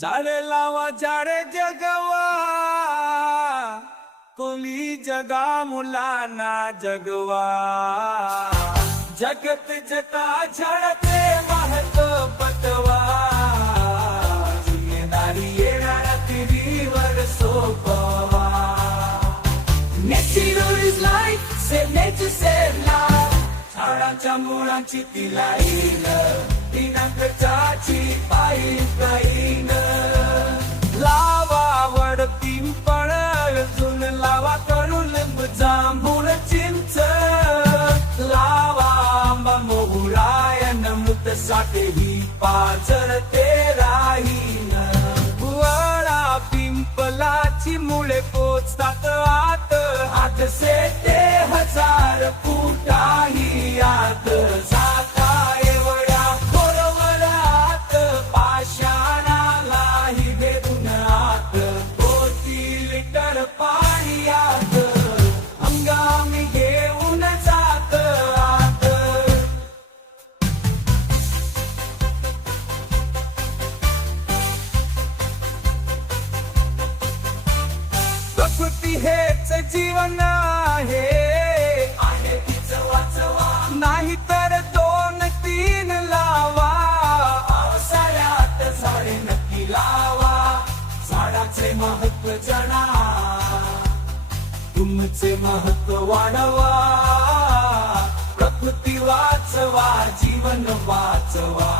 झाडे लावा झाडे जगवा। कोणी जगा मुलांना जगवा। जगत जता झाडते महत्त्व पतवा येणारी येणार तिरीवर सोपवा। Natural is life, say nature, save life. झाडाच्या मुळांची तिला मोहुरायन मृत साठे पाजर ते राहीन. वळा पिंपलाची मुळे पोचतात आत. हात से ते हजार फुटाही प्रकृती हेच जीवन आहे. आहे तिचं वाचवा. नाही तर दोन तीन लावा. पावसाळ्यात झाडे नक्की लावा. झाडाचे महत्त्व जणा. तुमचे महत्त्व वाढवा. प्रकृती वाचवा जीवन वाचवा.